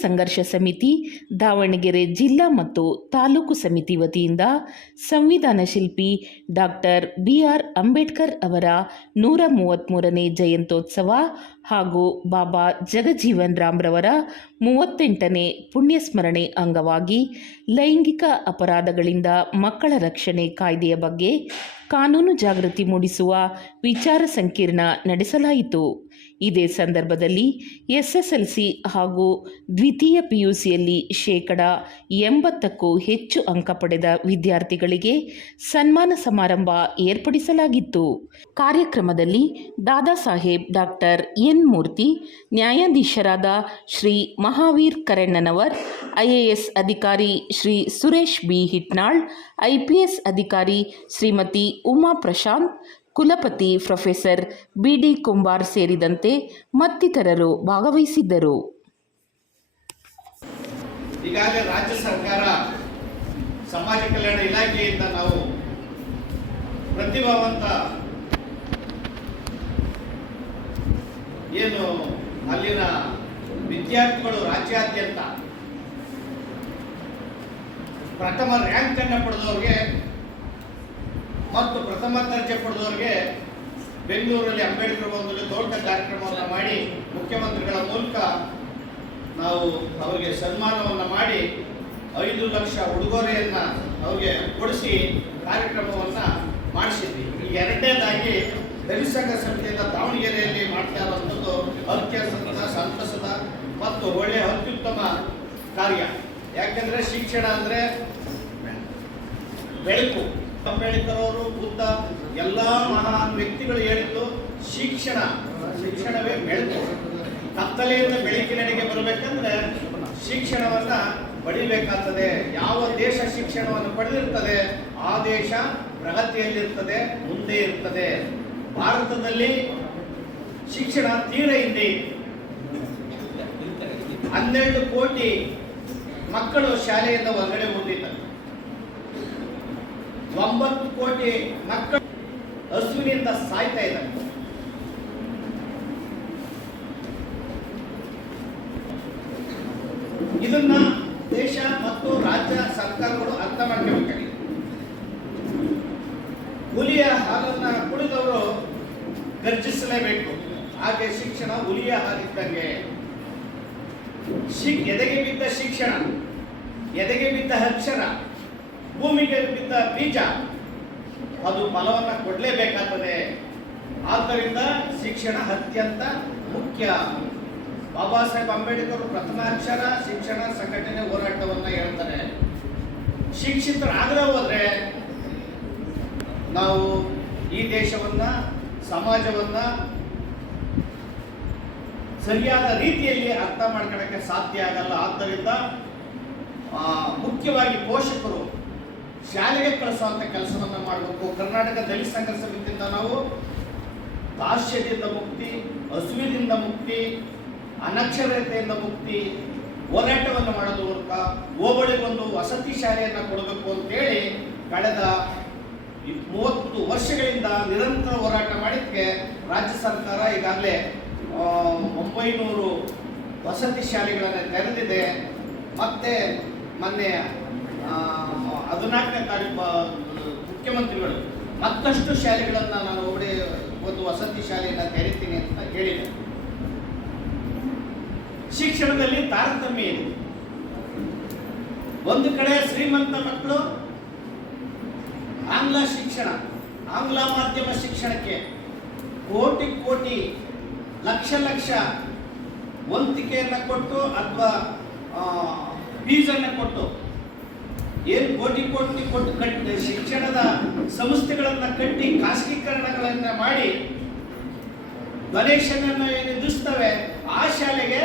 ಸಂಘರ್ಷ ಸಮಿತಿ, ದಾವಣಗೆರೆ ಜಿಲ್ಲಾ ಮತ್ತು ತಾಲೂಕು ಸಮಿತಿ ವತಿಯಿಂದ ಸಂವಿಧಾನ ಶಿಲ್ಪಿ ಡಾಕ್ಟರ್ ಬಿ ಆರ್ ಅಂಬೇಡ್ಕರ್ ಅವರ ನೂರ ಮೂವತ್ತ್ಮೂರನೇ ಜಯಂತ್ಯೋತ್ಸವ ಹಾಗೂ ಬಾಬಾ ಜಗಜೀವನ್ ರಾಮ್ರವರ ಮೂವತ್ತೆಂಟನೇ ಪುಣ್ಯಸ್ಮರಣೆ ಅಂಗವಾಗಿ ಲೈಂಗಿಕ ಅಪರಾಧಗಳಿಂದ ಮಕ್ಕಳ ರಕ್ಷಣೆ ಕಾಯ್ದೆಯ ಬಗ್ಗೆ ಕಾನೂನು ಜಾಗೃತಿ ಮೂಡಿಸುವ ವಿಚಾರ ಸಂಕಿರಣ ನಡೆಸಲಾಯಿತು. ಇದೇ ಸಂದರ್ಭದಲ್ಲಿ ಎಸ್ಎಸ್ಎಲ್ಸಿ ಹಾಗೂ ದ್ವಿತೀಯ ಪಿಯುಸಿಯಲ್ಲಿ ಶೇಕಡ ಎಂಬತ್ತಕ್ಕೂ ಹೆಚ್ಚು ಅಂಕ ಪಡೆದ ವಿದ್ಯಾರ್ಥಿಗಳಿಗೆ ಸನ್ಮಾನ ಸಮಾರಂಭ ಏರ್ಪಡಿಸಲಾಗಿತ್ತು. ಕಾರ್ಯಕ್ರಮದಲ್ಲಿ ದಾದಾ ಸಾಹೇಬ್ ಡಾಕ್ಟರ್ ಎನ್ ಮೂರ್ತಿ ನ್ಯಾಯಾಧೀಶರಾದ ಶ್ರೀ ಮಹಾವೀರ್ ಕರೆಣ್ಣನವರ್ ಐಎಎಸ್ ಅಧಿಕಾರಿ ಶ್ರೀ ಸುರೇಶ್ ಬಿ ಹಿಟ್ನಾಳ್ ಐಪಿಎಸ್ ಅಧಿಕಾರಿ ಶ್ರೀಮತಿ ಉಮಾ ಪ್ರಶಾಂತ್ ಕುಲಪತಿ ಪ್ರೊಫೆಸರ್ ಬಿ ಡಿ ಕುಂಬಾರ್ ಸೇರಿದಂತೆ ಮತ್ತಿತರರು ಭಾಗವಹಿಸಿದ್ದರು. ಈಗಾಗಲೇ ರಾಜ್ಯ ಸರ್ಕಾರ ಸಮಾಜ ಕಲ್ಯಾಣ ಇಲಾಖೆಯಿಂದ ನಾವು ಪ್ರತಿಭಾವಂತ ಏನು ಅಲ್ಲಿನ ವಿದ್ಯಾರ್ಥಿಗಳು ರಾಜ್ಯಾದ್ಯಂತ ಪ್ರಥಮ ರ್ಯಾಂಕ್ ಅನ್ನು ಪಡೆದವ್ರಿಗೆ ಮತ್ತು ಪ್ರಥಮ ದರ್ಜೆ ಪಡೆದವರಿಗೆ ಬೆಂಗಳೂರಲ್ಲಿ ಅಂಬೇಡ್ಕರ್ ಭವನದಲ್ಲಿ ದೊಡ್ಡ ಕಾರ್ಯಕ್ರಮವನ್ನು ಮಾಡಿ ಮುಖ್ಯಮಂತ್ರಿಗಳ ಮೂಲಕ ನಾವು ಅವರಿಗೆ ಸನ್ಮಾನವನ್ನು ಮಾಡಿ ಐದು ಲಕ್ಷ ಉಡುಗೊರೆಯನ್ನು ಅವರಿಗೆ ಕೊಡಿಸಿ ಕಾರ್ಯಕ್ರಮವನ್ನು ಮಾಡಿಸಿದ್ವಿ. ಈಗ ಎರಡನೇದಾಗಿ ದಲಿತ ದಾವಣಗೆರೆಯಲ್ಲಿ ಮಾಡ್ತಾ ಇರುವಂಥದ್ದು ಅತ್ಯಂತ ಸಂತಸದ ಮತ್ತು ಒಳ್ಳೆಯ ಅತ್ಯುತ್ತಮ ಕಾರ್ಯ. ಯಾಕೆಂದರೆ ಶಿಕ್ಷಣ ಅಂದರೆ ಬೆಳಕು. ಅಂಬೇಡ್ಕರ್ ಅವರು ಎಲ್ಲ ಮಹಾನ್ ವ್ಯಕ್ತಿಗಳು ಹೇಳಿದ್ದು ಶಿಕ್ಷಣ. ಶಿಕ್ಷಣವೇ ಬೆಳಕು. ಕತ್ತಲೆಯಿಂದ ಬೆಳಕಿನಡೆಗೆ ಬರಬೇಕಂದ್ರೆ ಶಿಕ್ಷಣವನ್ನ ಪಡಿಬೇಕಾಗ್ತದೆ. ಯಾವ ದೇಶ ಶಿಕ್ಷಣವನ್ನು ಪಡೆದಿರ್ತದೆ, ಆ ದೇಶ ಪ್ರಗತಿಯಲ್ಲಿರ್ತದೆ, ಮುಂದೆ ಇರ್ತದೆ. ಭಾರತದಲ್ಲಿ ಶಿಕ್ಷಣ ತೀರ ಹಿಂದೆ. ಹನ್ನೆರಡು ಕೋಟಿ ಮಕ್ಕಳು ಶಾಲೆಯಿಂದ ಹೊರಗಡೆ ಹೋಗಿದ್ದಾರೆ ಒಂಬತ್ತು ಕೋಟಿ ಮಕ್ಕಳು ಹಸುವಿನಿಂದ ಸಾಯ್ತಾ ಇದ್ದಾರೆ ಇದನ್ನ ದೇಶ ಮತ್ತು ರಾಜ್ಯ ಸರ್ಕಾರಗಳು ಅರ್ಥ ಮಾಡ್ಕೋಬೇಕಾಗಿದೆ ಹುಲಿಯ ಹಾಲನ್ನ ಕುಡಿದವರು ಗರ್ಜಿಸಲೇಬೇಕು. ಹಾಗೆ ಶಿಕ್ಷಣ ಹುಲಿಯ ಹಾಲಿದ್ದಂಗೆ. ಎದೆಗೆ ಬಿದ್ದ ಶಿಕ್ಷಣ, ಎದೆಗೆ ಬಿದ್ದ ಅಕ್ಷರ ಭೂಮಿಗೆ ಬಿದ್ದ ಬೀಜ, ಅದು ಫಲವನ್ನು ಕೊಡಲೇಬೇಕಾಗ್ತದೆ. ಆದ್ದರಿಂದ ಶಿಕ್ಷಣ ಅತ್ಯಂತ ಮುಖ್ಯ. ಬಾಬಾ ಸಾಹೇಬ್ ಅಂಬೇಡ್ಕರ್ ಪ್ರಥಮ ಅಕ್ಷರ ಶಿಕ್ಷಣ ಸಂಘಟನೆ ಹೋರಾಟವನ್ನ ಹೇಳ್ತಾರೆ. ಶಿಕ್ಷಿತರಾಗದೆ ಹೋದ್ರೆ ನಾವು ಈ ದೇಶವನ್ನ, ಸಮಾಜವನ್ನ ಸರಿಯಾದ ರೀತಿಯಲ್ಲಿ ಅರ್ಥ ಮಾಡ್ಕೊಳ್ಳೋಕ್ಕೆ ಸಾಧ್ಯ ಆಗಲ್ಲ. ಆದ್ದರಿಂದ ಮುಖ್ಯವಾಗಿ ಪೋಷಕರು ಶಾಲೆಗೆ ಕಳಿಸುವಂತ ಕೆಲಸವನ್ನ ಮಾಡಬೇಕು. ಕರ್ನಾಟಕ ದಲಿತ ಸಂಘ ಸಮಿತಿಯಿಂದ ನಾವು, ದಾಸ್ಯದಿಂದ ಮುಕ್ತಿ, ಹಸುವಿನಿಂದ ಮುಕ್ತಿ, ಅನಕ್ಷರತೆಯಿಂದ ಮುಕ್ತಿ, ಹೋರಾಟವನ್ನು ಮಾಡೋದ್ರ ಮೂಲಕ ಹೋಬಳಿಗೊಂದು ವಸತಿ ಶಾಲೆಯನ್ನು ಕೊಡಬೇಕು ಅಂತೇಳಿ ಕಳೆದ ಮೂವತ್ತು ವರ್ಷಗಳಿಂದ ನಿರಂತರ ಹೋರಾಟ ಮಾಡಿದ್ದಕ್ಕೆ ರಾಜ್ಯ ಸರ್ಕಾರ ಈಗಾಗಲೇ ಒಂಬೈನೂರು ವಸತಿ ಶಾಲೆಗಳನ್ನು ತೆರೆದಿದೆ. ಮತ್ತೆ ಮೊನ್ನೆ ಹದಿನಾಲ್ಕನೇ ತಾರೀಕು ಮುಖ್ಯಮಂತ್ರಿಗಳು ಮತ್ತಷ್ಟು ಶಾಲೆಗಳನ್ನು ನಾನು ಒಬ್ಬರೇ ಒಂದು ವಸತಿ ಶಾಲೆಯನ್ನು ತೆರಿತೀನಿ ಅಂತ ಹೇಳಿದೆ. ಶಿಕ್ಷಣದಲ್ಲಿ ತಾರತಮ್ಯ ಇದೆ. ಒಂದು ಕಡೆ ಶ್ರೀಮಂತ ಮಕ್ಕಳು ಆಂಗ್ಲ ಶಿಕ್ಷಣ, ಆಂಗ್ಲ ಮಾಧ್ಯಮ ಶಿಕ್ಷಣಕ್ಕೆ ಕೋಟಿ ಕೋಟಿ ಲಕ್ಷ ಲಕ್ಷ ವಂತಿಕೆಯನ್ನು ಕೊಟ್ಟು ಅಥವಾ ಫೀಸನ್ನು ಕೊಟ್ಟು ಏನು ಕೋಟಿ ಕೋಟಿ ಕೊಟ್ಟು ಕಟ್ಟ, ಶಿಕ್ಷಣದ ಸಂಸ್ಥೆಗಳನ್ನು ಕಟ್ಟಿ ಖಾಸಗೀಕರಣಗಳನ್ನು ಮಾಡಿ ಡೊನೇಷನ್ ಅನ್ನು ವಿಧಿಸ್ತವೆ ಆ ಶಾಲೆಗೆ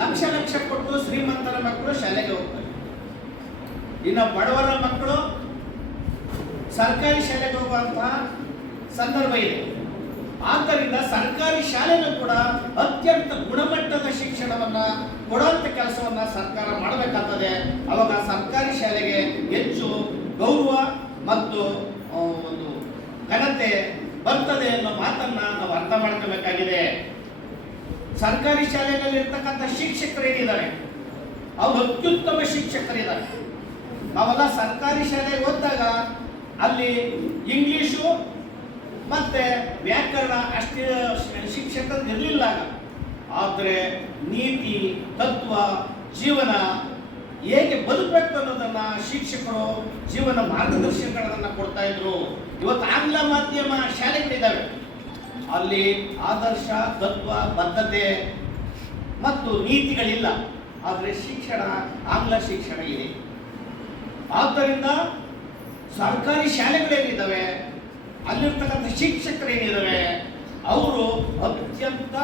ಲಕ್ಷ ಲಕ್ಷ ಕೊಟ್ಟು ಶ್ರೀಮಂತರ ಮಕ್ಕಳು ಶಾಲೆಗೆ ಹೋಗ್ತಾರೆ. ಇನ್ನು ಬಡವರ ಮಕ್ಕಳು ಸರ್ಕಾರಿ ಶಾಲೆಗೆ ಹೋಗುವಂತಹ ಸಂದರ್ಭ ಇದೆ. ಆದ್ದರಿಂದ ಸರ್ಕಾರಿ ಶಾಲೆನೂ ಕೂಡ ಅತ್ಯಂತ ಗುಣಮಟ್ಟದ ಶಿಕ್ಷಣವನ್ನ ಕೊಡುವಂತ ಕೆಲಸವನ್ನು ಸರ್ಕಾರ ಮಾಡಬೇಕಾಗ್ತದೆ. ಅವಾಗ ಸರ್ಕಾರಿ ಶಾಲೆಗೆ ಹೆಚ್ಚು ಗೌರವ ಮತ್ತು ಒಂದು ಘನತೆ ಬರ್ತದೆ ಅನ್ನೋ ಮಾತನ್ನ ನಾವು ಅರ್ಥ ಮಾಡ್ಕೋಬೇಕಾಗಿದೆ. ಸರ್ಕಾರಿ ಶಾಲೆಗಳಲ್ಲಿ ಇರ್ತಕ್ಕಂಥ ಶಿಕ್ಷಕರು ಏನಿದ್ದಾರೆ ಅವ್ರು ಅತ್ಯುತ್ತಮ ಶಿಕ್ಷಕರಿದ್ದಾರೆ ನಾವೆಲ್ಲ ಸರ್ಕಾರಿ ಶಾಲೆಗೆ ಹೋದಾಗ ಅಲ್ಲಿ ಇಂಗ್ಲಿಷು ಮತ್ತೆ ವ್ಯಾಕರಣ ಅಷ್ಟೇ ಶಿಕ್ಷಕರು ಇರಲಿಲ್ಲ. ಆದರೆ ನೀತಿ, ತತ್ವ, ಜೀವನ ಹೇಗೆ ಬದುಕಬೇಕು ಅನ್ನೋದನ್ನ ಶಿಕ್ಷಕರು ಜೀವನ ಮಾರ್ಗದರ್ಶನಗಳನ್ನ ಕೊಡ್ತಾ ಇದ್ರು. ಇವತ್ತು ಆಂಗ್ಲ ಮಾಧ್ಯಮ ಶಾಲೆಗಳಿದ್ದಾವೆ. ಅಲ್ಲಿ ಆದರ್ಶ, ತತ್ವ, ಬದ್ಧತೆ ಮತ್ತು ನೀತಿಗಳಿಲ್ಲ. ಆದರೆ ಶಿಕ್ಷಣ, ಆಂಗ್ಲ ಶಿಕ್ಷಣ ಇದೆ. ಆದ್ದರಿಂದ ಸರ್ಕಾರಿ ಶಾಲೆಗಳೇನಿದ್ದಾವೆ ಅಲ್ಲಿರ್ತಕ್ಕಂಥ ಶಿಕ್ಷಕರು ಏನಿದ್ದಾರೆ ಅವರು ಅತ್ಯಂತ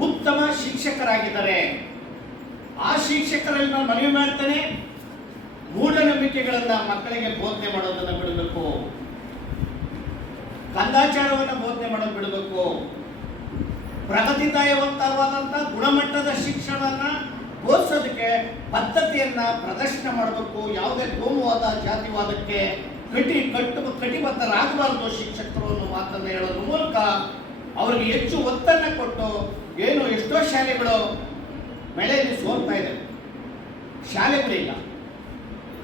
ಉತ್ತಮ ಶಿಕ್ಷಕರಾಗಿದ್ದಾರೆ. ಆ ಶಿಕ್ಷಕರಲ್ಲಿ ನಾನು ಮನವಿ ಮಾಡ್ತೇನೆ. ಮೂಢನಂಬಿಕೆಗಳನ್ನ ಮಕ್ಕಳಿಗೆ ಬೋಧನೆ ಮಾಡೋದನ್ನು ಬಿಡಬೇಕು. ಕಂದಾಚಾರವನ್ನು ಬೋಧನೆ ಮಾಡೋದು ಬಿಡಬೇಕು. ಪ್ರಗತಿದಾಯವಂತವಾದಂಥ ಗುಣಮಟ್ಟದ ಶಿಕ್ಷಣವನ್ನ ಬೋಧಿಸೋದಕ್ಕೆ ಪದ್ಧತಿಯನ್ನ ಪ್ರದರ್ಶನ ಮಾಡಬೇಕು. ಯಾವುದೇ ಕೋಮುವಾದ ಜಾತಿವಾದಕ್ಕೆ ಕಟಿ ಕಟ್ಟು ಕಟಿಬದ್ಧರಾಗಬಾರದು ಶಿಕ್ಷಕರು ಅನ್ನೋ ಮಾತನ್ನು ಹೇಳೋದ್ರ ಮೂಲಕ ಅವರಿಗೆ ಹೆಚ್ಚು ಒತ್ತನ್ನ ಕೊಟ್ಟು ಏನು ಎಷ್ಟೋ ಶಾಲೆಗಳು ಮಳೆಯಲ್ಲಿ ಸೋಲ್ತಾ ಇದೆ. ಶಾಲೆಗಳಿಲ್ಲ,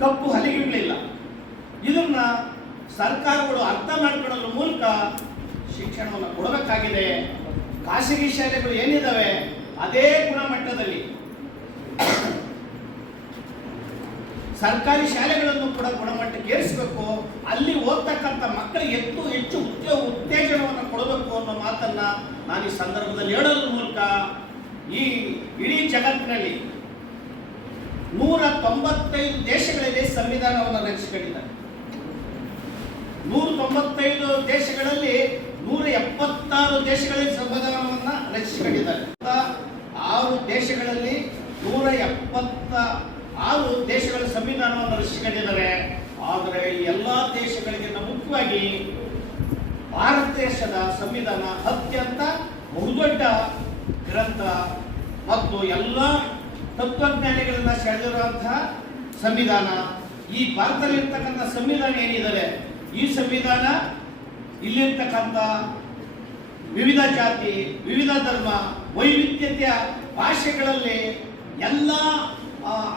ಕಪ್ಪು ಹಲಿಗೆಗಳಿಲ್ಲ. ಇದನ್ನ ಸರ್ಕಾರಗಳು ಅರ್ಥ ಮಾಡ್ಕೊಳ್ಳೋದ್ರ ಮೂಲಕ ಶಿಕ್ಷಣವನ್ನು ಕೊಡಬೇಕಾಗಿದೆ. ಖಾಸಗಿ ಶಾಲೆಗಳು ಏನಿದ್ದಾವೆ ಅದೇ ಗುಣಮಟ್ಟದಲ್ಲಿ. ಸರ್ಕಾರಿ ಶಾಲೆಗಳನ್ನು ಕೂಡ ಗುಣಮಟ್ಟಕ್ಕೆ ಏರಿಸಬೇಕು, ಅಲ್ಲಿ ಓದ್ತಕ್ಕಂಥ ಮಕ್ಕಳಿಗೆ ಹೆಚ್ಚು ಹೆಚ್ಚು ಉದ್ಯೋಗ ಉತ್ತೇಜನವನ್ನು ಕೊಡಬೇಕು ಅನ್ನೋ ಮಾತನ್ನ ನಾನು ಈ ಸಂದರ್ಭದಲ್ಲಿ ಹೇಳೋದ್ರ ಮೂಲಕ ಈ ಇಡೀ ಜಗತ್ತಿನಲ್ಲಿ ನೂರ ತೊಂಬತ್ತೈದು ದೇಶಗಳಲ್ಲಿ ಸಂವಿಧಾನವನ್ನು ರಚಿಸಿಕೊಂಡಿದ್ದಾರೆ. ನೂರ ತೊಂಬತ್ತೈದು ದೇಶಗಳಲ್ಲಿ ನೂರ ಎಪ್ಪತ್ತಾರು ದೇಶಗಳಲ್ಲಿ ಸಂವಿಧಾನವನ್ನು ರಚಿಸಿಕೊಂಡಿದ್ದಾರೆ. ಆರು ದೇಶಗಳಲ್ಲಿ ನೂರ ಎಪ್ಪತ್ತ ಆರು ದೇಶಗಳ ಸಂವಿಧಾನವನ್ನು ರಚಿಸಿಕೊಂಡಿದ್ದಾರೆ. ಆದರೆ ಎಲ್ಲ ದೇಶಗಳಿಗಿಂತ ಮುಖ್ಯವಾಗಿ ಭಾರತ ದೇಶದ ಸಂವಿಧಾನ ಅತ್ಯಂತ ಬಹುದೊಡ್ಡ ಗ್ರಂಥ ಮತ್ತು ಎಲ್ಲ ತತ್ವಜ್ಞಾನಿಗಳನ್ನ ಸೆಳೆದಿರುವಂತಹ ಸಂವಿಧಾನ. ಈ ಭಾರತದಲ್ಲಿರ್ತಕ್ಕಂಥ ಸಂವಿಧಾನ ಏನಿದ್ದಾರೆ, ಈ ಸಂವಿಧಾನ ಇಲ್ಲಿರ್ತಕ್ಕಂಥ ವಿವಿಧ ಜಾತಿ, ವಿವಿಧ ಧರ್ಮ, ವೈವಿಧ್ಯತೆಯ ಭಾಷೆಗಳಲ್ಲಿ ಎಲ್ಲ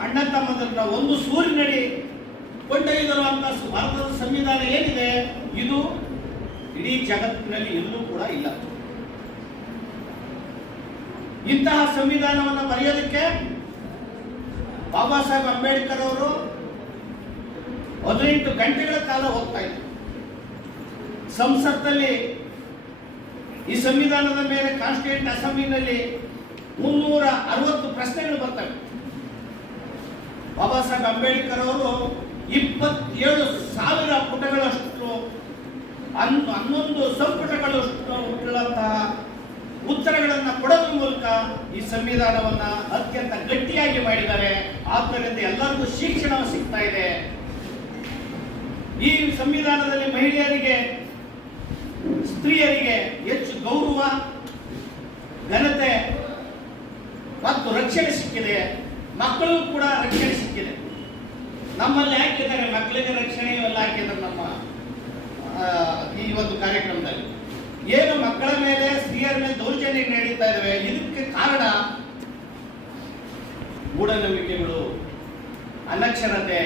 ಅಣ್ಣ ತಮ್ಮದನ್ನ ಒಂದು ಸೂರಿನಡಿ ಕೊಂಡೊಯ್ದಿರುವಂತಹ ಭಾರತದ ಸಂವಿಧಾನ ಏನಿದೆ, ಇದು ಇಡೀ ಜಗತ್ತಿನಲ್ಲಿ ಎಲ್ಲೂ ಕೂಡ ಇಲ್ಲ. ಇಂತಹ ಸಂವಿಧಾನವನ್ನು ಬರೆಯೋದಕ್ಕೆ ಬಾಬಾ ಸಾಹೇಬ್ ಅಂಬೇಡ್ಕರ್ ಅವರು ಹದಿನೆಂಟು ಗಂಟೆಗಳ ಕಾಲ ಹೋಗ್ತಾ ಇದ್ರು. ಸಂಸತ್ತಲ್ಲಿ ಈ ಸಂವಿಧಾನದ ಮೇಲೆ ಕಾನ್ಸ್ಟಿಟ್ಯೂಂಟ್ ಅಸೆಂಬ್ಲಿನಲ್ಲಿ ಮುನ್ನೂರ ಅರವತ್ತು ಪ್ರಶ್ನೆಗಳು ಬರ್ತವೆ. ಬಾಬಾ ಸಾಹೇಬ್ ಅಂಬೇಡ್ಕರ್ ಅವರು ಇಪ್ಪತ್ತೇಳು ಸಾವಿರ ಪುಟಗಳಷ್ಟು ಹನ್ ಹನ್ನೊಂದು ಸಂಪುಟಗಳು ಉತ್ತರಗಳನ್ನು ಕೊಡೋದ್ರ ಮೂಲಕ ಈ ಸಂವಿಧಾನವನ್ನ ಅತ್ಯಂತ ಗಟ್ಟಿಯಾಗಿ ಮಾಡಿದ್ದಾರೆ. ಆದ್ದರಿಂದ ಎಲ್ಲರಿಗೂ ಶಿಕ್ಷಣ ಸಿಗ್ತಾ ಇದೆ. ಈ ಸಂವಿಧಾನದಲ್ಲಿ ಮಹಿಳೆಯರಿಗೆ, ಸ್ತ್ರೀಯರಿಗೆ ಹೆಚ್ಚು ಗೌರವ, ಘನತೆ ಮತ್ತು ರಕ್ಷಣೆ ಸಿಕ್ಕಿದೆ. ಮಕ್ಕಳಿಗೂ ಕೂಡ ರಕ್ಷಣೆ ಸಿಕ್ಕಿದೆ. ನಮ್ಮಲ್ಲಿ ಹಾಕಿದ್ದಾರೆ ಮಕ್ಕಳಿಗೆ ರಕ್ಷಣೆ ಇವೆಲ್ಲ ಹಾಕಿದ್ದಾರೆ ನಮ್ಮ ಈ ಒಂದು ಕಾರ್ಯಕ್ರಮದಲ್ಲಿ. ಏನು ಮಕ್ಕಳ ಮೇಲೆ, ಸ್ತ್ರೀಯರ ಮೇಲೆ ದೌರ್ಜನ್ಯ ನಡೀತಾ ಇದಾವೆ ಇದಕ್ಕೆ ಕಾರಣ ಮೂಢನಂಬಿಕೆಗಳು, ಅನಕ್ಷರತೆ,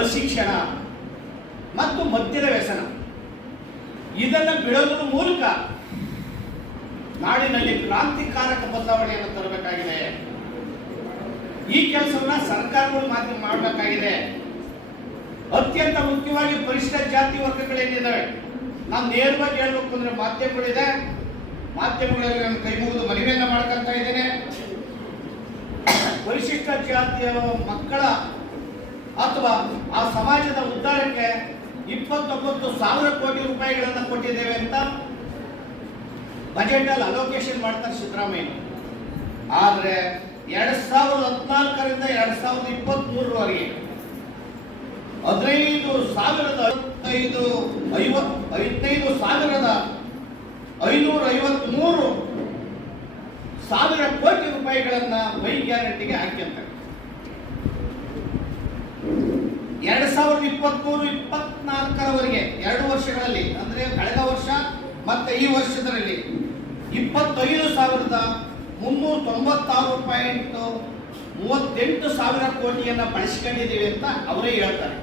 ಅಶಿಕ್ಷಣ ಮತ್ತು ಮದ್ಯದ ವ್ಯಸನ. ಇದನ್ನು ಬಿಡೋದ್ರ ಮೂಲಕ ನಾಡಿನಲ್ಲಿ ಕ್ರಾಂತಿಕಾರಕ ಬದಲಾವಣೆಯನ್ನು ತರಬೇಕಾಗಿದೆ. ಈ ಕೆಲಸವನ್ನ ಸರ್ಕಾರಗಳು ಮಾತ್ರ ಮಾಡಬೇಕಾಗಿದೆ. ಅತ್ಯಂತ ಮುಖ್ಯವಾಗಿ ಪರಿಶಿಷ್ಟ ಜಾತಿ ವರ್ಗಗಳೇನಿದ್ದಾವೆ ನಾನು ನೇರವಾಗಿ ಹೇಳ್ಬೇಕು ಅಂದ್ರೆ ಮಾಧ್ಯಮಗಳಿದೆ. ಮಾಧ್ಯಮಗಳಲ್ಲಿ ನಾನು ಕೈ ಮುಗಿದು ಮನವಿಯನ್ನ ಮಾಡ್ಕೊಂತ ಇದ್ದೇನೆ. ಪರಿಶಿಷ್ಟ ಜಾತಿಯ ಮಕ್ಕಳ ಅಥವಾ ಆ ಸಮಾಜದ ಉದ್ಧಾರಕ್ಕೆ ಇಪ್ಪತ್ತೊಂಬತ್ತು ಸಾವಿರ ಕೋಟಿ ರೂಪಾಯಿಗಳನ್ನು ಕೊಟ್ಟಿದ್ದೇವೆ ಅಂತ ಬಜೆಟ್ ಅಲ್ಲಿ ಅಲೋಕೇಶನ್ ಮಾಡ್ತಾರೆ ಸಿದ್ದರಾಮಯ್ಯ. ಆದ್ರೆ ಎರಡ್ ಸಾವಿರದ ಹದಿನಾಲ್ಕರಿಂದ ಎರಡ್ ಸಾವಿರದ ಇಪ್ಪತ್ತ್ ಮೂರರವರೆಗೆ ಹದಿನೈದು ಸಾವಿರದ ಐವತ್ತೈದು ಐವತ್ ಐವತ್ತೈದು ಸಾವಿರದ ಐನೂರ ಐವತ್ಮೂರು ಸಾವಿರ ಕೋಟಿ ರೂಪಾಯಿಗಳನ್ನ ವೈ ಗ್ಯಾರಂಟಿಗೆ ಹಾಕ್ಯಂತಾರೆ ಎರಡ್ ಸಾವಿರದ ಇಪ್ಪತ್ಮೂರು, ಇಪ್ಪತ್ನಾಲ್ಕರವರೆಗೆ, ಎರಡು ವರ್ಷಗಳಲ್ಲಿ, ಅಂದ್ರೆ ಕಳೆದ ವರ್ಷ ಮತ್ತೆ ಈ ವರ್ಷದಲ್ಲಿ ಇಪ್ಪತ್ತೈದು ಸಾವಿರದ ಮುನ್ನೂರ ತೊಂಬತ್ತಾರು ಪಾಯಿಂಟ್ ಮೂವತ್ತೆಂಟು ಸಾವಿರ ಕೋಟಿಯನ್ನ ಬಳಸಿಕೊಂಡಿದ್ದೀವಿ ಅಂತ ಅವರೇ ಹೇಳ್ತಾರೆ.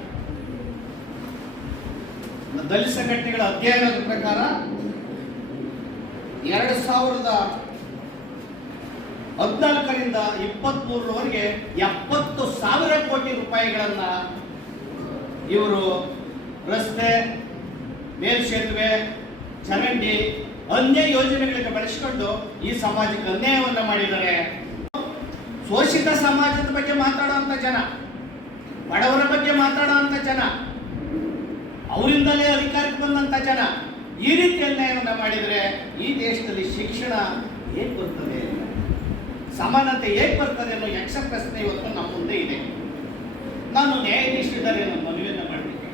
ದಲಿತ ಸಂಘಟನೆಗಳ ಅಧ್ಯಯನದ ಪ್ರಕಾರ ಎರಡು ಸಾವಿರದ ಹದಿನಾಲ್ಕರಿಂದ ಇಪ್ಪತ್ಮೂರರವರೆಗೆ ಎಪ್ಪತ್ತು ಸಾವಿರ ಕೋಟಿ ರೂಪಾಯಿಗಳನ್ನ ಇವರು ರಸ್ತೆ ಮೇಲ್ಸೇತುವೆ ಚರಂಡಿ, ಅನ್ಯ ಯೋಜನೆಗಳಿಗೆ ಬಳಸಿಕೊಂಡು ಈ ಸಮಾಜಕ್ಕೆ ಅನ್ಯಾಯವನ್ನು ಮಾಡಿದ್ದಾರೆ. ಶೋಷಿತ ಸಮಾಜದ ಬಗ್ಗೆ ಮಾತಾಡುವಂತ ಜನ, ಬಡವರ ಬಗ್ಗೆ ಮಾತಾಡುವಂತ ಜನ ಅವರಿಂದಲೇ ಅಧಿಕಾರಕ್ಕೆ ಬಂದಂತ ಜನ ಈ ರೀತಿ ಅನ್ಯಾಯವನ್ನು ಮಾಡಿದರೆ ಈ ದೇಶದಲ್ಲಿ ಶಿಕ್ಷಣ ಹೇಗೆ ಬರ್ತದೆ ಸಮಾನತೆ ಹೇಗೆ ಬರ್ತದೆ ಅನ್ನೋ ಯಕ್ಷ ಪ್ರಶ್ನೆ ಇವತ್ತು ನಮ್ಮ ಮುಂದೆ ಇದೆ. ನಾನು ನ್ಯಾಯಾಧೀಶರಿದ್ದಾರೆ ನನ್ನ ಮನವಿಯನ್ನು ಮಾಡಲಿಕ್ಕೆ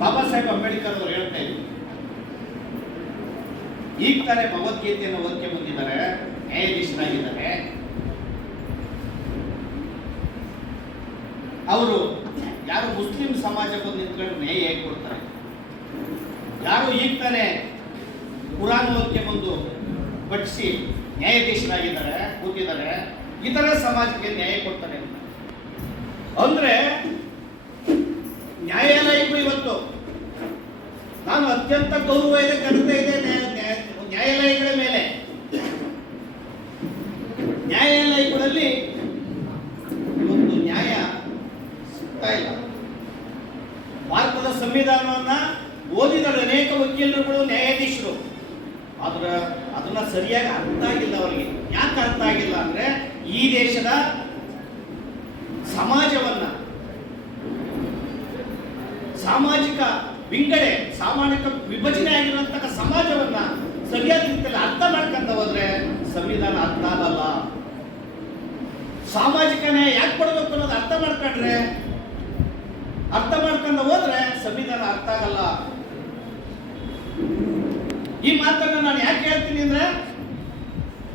ಬಾಬಾ ಸಾಹೇಬ್ ಅಂಬೇಡ್ಕರ್ ಅವರು ಹೇಳ್ತಾ ಇದ್ರು. ಈಗ ತಾನೇ ಭಗವದ್ಗೀತೆಯನ್ನು ಓದಕ್ಕೆ ಬಂದಿದ್ದಾರೆ, ನ್ಯಾಯಾಧೀಶರಾಗಿದ್ದಾರೆ. ಅವರು ಯಾರು ಮುಸ್ಲಿಂ ಸಮಾಜ ಬಂದು ನಿಂತ್ಕೊಂಡು ನ್ಯಾಯ ಹೇಗೆ ಕೊಡ್ತಾರೆ? ಯಾರು ಈಗ ತಾನೇ ಕುರಾನ್ ಓದ್ಕೆ ಬಂದು ಪಠಿಸಿ ನ್ಯಾಯಾಧೀಶರಾಗಿದ್ದಾರೆ, ಕೂತಿದ್ದಾರೆ ಇತರ ಸಮಾಜಕ್ಕೆ ನ್ಯಾಯ ಕೊಡ್ತಾರೆ ಅಂದ್ರೆ ನ್ಯಾಯಾಲಯಕ್ಕೂ ಇವತ್ತು ನಾನು ಅತ್ಯಂತ ಗೌರವ ಇದೆ ಘನತೆ ಇದೆ, ನ್ಯಾಯ- ನ್ಯಾಯ- ನ್ಯಾಯಾಲಯಗಳ ಮೇಲೆ ನ್ಯಾಯಾಲಯಗಳಲ್ಲಿ ಇವತ್ತು ನ್ಯಾಯ ಸಿಗ್ತಾ ಇಲ್ಲ ಭಾರತದ ಸಂವಿಧಾನವನ್ನ ಓದಿದ ಅನೇಕ ವಕೀಲರುಗಳು ನ್ಯಾಯಾಧೀಶರು ಆದ್ರೆ ಅದನ್ನ ಸರಿಯಾಗಿ ಅರ್ಥ ಆಗಿಲ್ಲ ಅವರಿಗೆ. ಯಾಕೆ ಅರ್ಥ ಆಗಿಲ್ಲ ಅಂದ್ರೆ ಈ ದೇಶದ ಸಮಾಜವನ್ನ ಸಾಮಾಜಿಕ ವಿಂಗಡೆ ಸಾಮಾಜಿಕ ವಿಭಜನೆ ಆಗಿರುವಂತಹ ಸಮಾಜವನ್ನ ಸರಿಯಾದ ರೀತಿಯಲ್ಲಿ ಅರ್ಥ ಮಾಡ್ಕೊಂತ ಹೋದ್ರೆ ಸಂವಿಧಾನ ಅರ್ಥ ಆಗಲ್ಲ. ಸಾಮಾಜಿಕ ನ್ಯಾಯ ಯಾಕೆ ಕೊಡಬೇಕು ಅನ್ನೋದು ಅರ್ಥ ಮಾಡ್ಕೊಂಡ್ರೆ, ಅರ್ಥ ಮಾಡ್ಕೊಂಡು ಹೋದ್ರೆ ಸಂವಿಧಾನ ಅರ್ಥ ಆಗಲ್ಲ. ಈ ಮಾತನ್ನು ನಾನು ಯಾಕೆ ಹೇಳ್ತೀನಿ ಅಂದ್ರೆ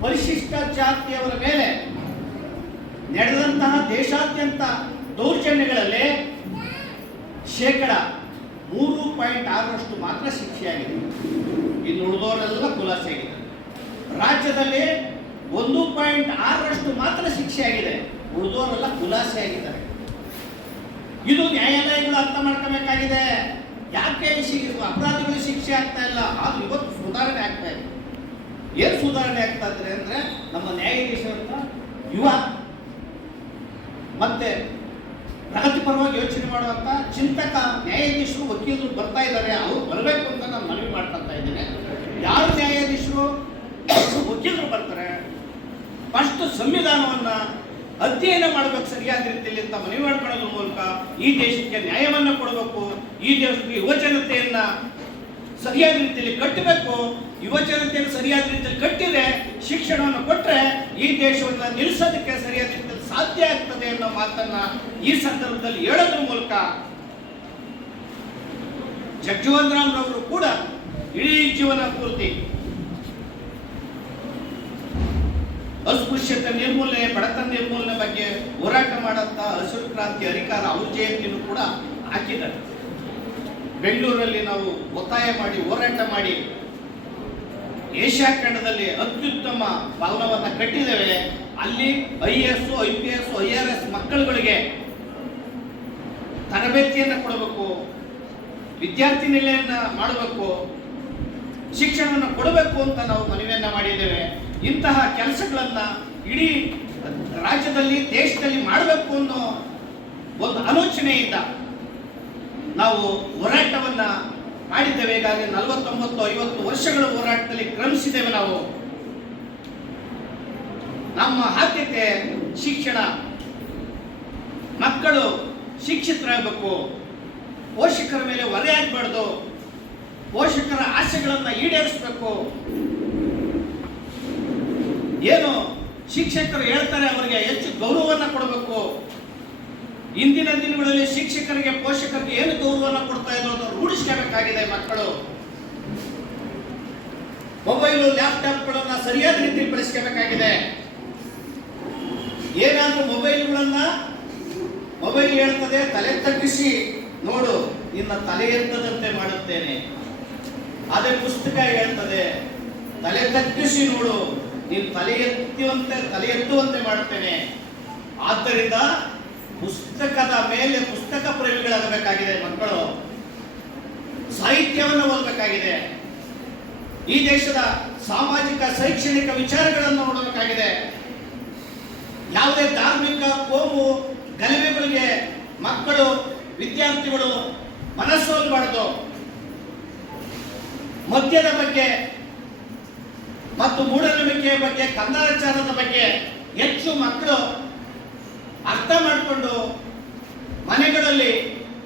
ಪರಿಶಿಷ್ಟ ಜಾತಿಯವರ ಮೇಲೆ ನಡೆದಂತಹ ದೇಶಾದ್ಯಂತ ದೌರ್ಜನ್ಯಗಳಲ್ಲಿ ಶೇಕಡ ಮೂರು ಪಾಯಿಂಟ್ ಆರರಷ್ಟು ಮಾತ್ರ ಶಿಕ್ಷೆಯಾಗಿದೆ. ಇನ್ನು ಉಳಿದವರೆಲ್ಲ ಖುಲಾಸೆ ಆಗಿದೆ. ರಾಜ್ಯದಲ್ಲಿ ಒಂದು ಪಾಯಿಂಟ್ ಆರರಷ್ಟು ಮಾತ್ರ ಶಿಕ್ಷೆಯಾಗಿದೆ. ಉಳಿದವರೆಲ್ಲ ಖುಲಾಸೆ ಆಗಿದ್ದಾರೆ. ಇದು ನ್ಯಾಯಾಲಯಗಳು ಅರ್ಥ ಮಾಡ್ಕೋಬೇಕಾಗಿದೆ. ಯಾಕೆ ಅಪರಾಧಿಗಳು ಶಿಕ್ಷೆ ಆಗ್ತಾ ಇಲ್ಲ? ಆದ್ರೂ ಇವತ್ತು ಸುಧಾರಣೆ ಆಗ್ತಾ ಇದೆ. ಏನ್ ಸುಧಾರಣೆ ಆಗ್ತಾ ಇದ್ರೆ ಅಂದ್ರೆ ನಮ್ಮ ನ್ಯಾಯಾಧೀಶರಂತ ಯುವ ಮತ್ತೆ ಪ್ರಗತಿಪರವಾಗಿ ಯೋಚನೆ ಮಾಡುವಂತ ಚಿಂತಕ, ನ್ಯಾಯಾಧೀಶರು, ವಕೀಲರು ಬರ್ತಾ ಇದ್ದಾರೆ. ಅವರು ಬರಬೇಕು ಅಂತ ನಾನು ಮನವಿ ಮಾಡ್ಕೊತಾ ಇದ್ದೇನೆ. ಯಾರು ನ್ಯಾಯಾಧೀಶರು? ವಕೀಲರು ಬರ್ತಾರೆ. ಫಸ್ಟ್ ಸಂವಿಧಾನವನ್ನ ಅಧ್ಯಯನ ಮಾಡಬೇಕು ಸರಿಯಾದ ರೀತಿಯಲ್ಲಿ ಅಂತ ಮನವಿ ಮಾಡ್ಕೊಳ್ಳೋದ್ರ ಮೂಲಕ ಈ ದೇಶಕ್ಕೆ ನ್ಯಾಯವನ್ನು ಕೊಡಬೇಕು, ಈ ದೇಶಕ್ಕೆ ಯುವಜನತೆಯನ್ನ ಸರಿಯಾದ ರೀತಿಯಲ್ಲಿ ಕಟ್ಟಬೇಕು ಯುವಜನತೆಯನ್ನು ಸರಿಯಾದ ರೀತಿಯಲ್ಲಿ ಕಟ್ಟಿದ್ರೆ, ಶಿಕ್ಷಣವನ್ನು ಕೊಟ್ಟರೆ ಈ ದೇಶವನ್ನು ನಿಲ್ಲಿಸೋದಕ್ಕೆ ಸರಿಯಾದ ರೀತಿಯಲ್ಲಿ ಸಾಧ್ಯ ಆಗ್ತದೆ ಅನ್ನೋ ಮಾತನ್ನ ಈ ಸಂದರ್ಭದಲ್ಲಿ ಹೇಳೋದ್ರ ಮೂಲಕ ಜಗಜೀವನ್ ರಾಮ್ ಕೂಡ ಇಡೀ ಜೀವನ ಪೂರ್ತಿ ಅಸ್ಪೃಶ್ಯತೆ ನಿರ್ಮೂಲನೆ, ಬಡತನ ನಿರ್ಮೂಲನೆ ಬಗ್ಗೆ ಹೋರಾಟ ಮಾಡಂತ ಹಸಿರು ಕ್ರಾಂತಿ ಅಧಿಕಾರ ಅವ್ರ ಜಯಂತಿನೂ ಕೂಡ ಹಾಕಿದ್ದಾರೆ. ಬೆಂಗಳೂರಲ್ಲಿ ನಾವು ಒತ್ತಾಯ ಮಾಡಿ, ಹೋರಾಟ ಮಾಡಿ ಏಷ್ಯಾ ಖಂಡದಲ್ಲಿ ಅತ್ಯುತ್ತಮ ಭವನವನ್ನು ಕಟ್ಟಿದ್ದೇವೆ. ಅಲ್ಲಿ I S, I P S, I R S ಮಕ್ಕಳುಗಳಿಗೆ ತರಬೇತಿಯನ್ನು ಕೊಡಬೇಕು, ವಿದ್ಯಾರ್ಥಿ ನಿಲಯನ್ನ ಮಾಡಬೇಕು, ಶಿಕ್ಷಣವನ್ನು ಕೊಡಬೇಕು ಅಂತ ನಾವು ಮನವಿಯನ್ನ ಮಾಡಿದ್ದೇವೆ. ಇಂತಹ ಕೆಲಸಗಳನ್ನ ಇಡೀ ರಾಜ್ಯದಲ್ಲಿ, ದೇಶದಲ್ಲಿ ಮಾಡಬೇಕು ಅನ್ನೋ ಒಂದು ಆಲೋಚನೆಯಿಂದ ನಾವು ಹೋರಾಟವನ್ನ ಮಾಡಿದ್ದೇವೆ. ಈಗಾಗಲೇ ನಲವತ್ತೊಂಬತ್ತು, ಐವತ್ತು ವರ್ಷಗಳ ಹೋರಾಟದಲ್ಲಿ ಕ್ರಮಿಸಿದ್ದೇವೆ ನಾವು. ನಮ್ಮ ಆದ್ಯತೆ ಶಿಕ್ಷಣ, ಮಕ್ಕಳು ಶಿಕ್ಷಿತರಾಗಬೇಕು. ಪೋಷಕರ ಮೇಲೆ ಹೊರೆ ಆಗ್ಬಾರ್ದು. ಪೋಷಕರ ಆಸೆಗಳನ್ನು ಈಡೇರಿಸಬೇಕು. ಏನು ಶಿಕ್ಷಕರು ಹೇಳ್ತಾರೆ ಅವರಿಗೆ ಹೆಚ್ಚು ಗೌರವವನ್ನು ಕೊಡಬೇಕು. ಇಂದಿನ ದಿನಗಳಲ್ಲಿ ಶಿಕ್ಷಕರಿಗೆ, ಪೋಷಕರಿಗೆ ಏನು ಗೌರವವನ್ನು ಕೊಡ್ತಾ ಇದ್ರು ಅದನ್ನು ರೂಢಿಸ್ಕೋಬೇಕಾಗಿದೆ ಮಕ್ಕಳು. ಮೊಬೈಲು, ಲ್ಯಾಪ್ಟಾಪ್ಗಳನ್ನ ಸರಿಯಾದ ರೀತಿಯಲ್ಲಿ ಬಳಸ್ಕೋಬೇಕಾಗಿದೆ. ಏನಾದರೂ ಮೊಬೈಲ್ಗಳನ್ನ, ಮೊಬೈಲ್ ಹೇಳ್ತದೆ, ತಲೆ ತಗ್ಗಿಸಿ ನೋಡು, ನಿನ್ನ ತಲೆ ಎತ್ತದಂತೆ ಮಾಡುತ್ತೇನೆ. ಅದೇ ಪುಸ್ತಕ ಹೇಳ್ತದೆ, ತಲೆ ತಗ್ಗಿಸಿ ನೋಡು. ನೀನು ತಲೆ ಎತ್ತುವಂತೆ ತಲೆ ಎತ್ತುವಂತೆ ಮಾಡುತ್ತೇನೆ. ಆದ್ದರಿಂದ ಪುಸ್ತಕದ ಮೇಲೆ ಪುಸ್ತಕ ಪ್ರೇಮಿಗಳಾಗಬೇಕಾಗಿದೆ ಮಕ್ಕಳು. ಸಾಹಿತ್ಯವನ್ನು ಓದಬೇಕಾಗಿದೆ. ಈ ದೇಶದ ಸಾಮಾಜಿಕ, ಶೈಕ್ಷಣಿಕ ವಿಚಾರಗಳನ್ನು ನೋಡಬೇಕಾಗಿದೆ. ಯಾವುದೇ ಧಾರ್ಮಿಕ, ಕೋಮು, ಗಲಭೆಗಳಿಗೆ ಮಕ್ಕಳು, ವಿದ್ಯಾರ್ಥಿಗಳು ಮನಸ್ಸೋಲ್ಬಾರ್ದು ಮದ್ಯದ ಬಗ್ಗೆ ಮತ್ತು ಮೂಢನಂಬಿಕೆಯ ಬಗ್ಗೆ, ಕಂದಾಚಾರದ ಬಗ್ಗೆ ಹೆಚ್ಚು ಮಕ್ಕಳು ಅರ್ಥ ಮಾಡಿಕೊಂಡು ಮನೆಗಳಲ್ಲಿ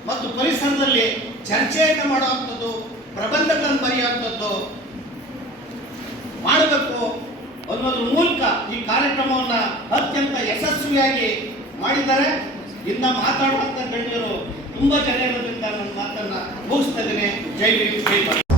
ಮತ್ತು ಪರಿಸರದಲ್ಲಿ ಚರ್ಚೆಯನ್ನು ಮಾಡುವಂಥದ್ದು, ಪ್ರಬಂಧಗಳನ್ನು ಬರೆಯುವಂಥದ್ದು ಮಾಡಬೇಕು ಅನ್ನೋದ್ರ ಮೂಲಕ ಈ ಕಾರ್ಯಕ್ರಮವನ್ನು ಅತ್ಯಂತ ಯಶಸ್ವಿಯಾಗಿ ಮಾಡಿದ್ದಾರೆ. ಇನ್ನ ಮಾತಾಡುವಂಥ ಗಣ್ಯರು ತುಂಬ ಜನ ಇರೋದ್ರಿಂದ ನನ್ನ ಮಾತನ್ನು ಮುಗಿಸ್ತಾ ಇದ್ದೀನಿ. ಜೈ ಜೈ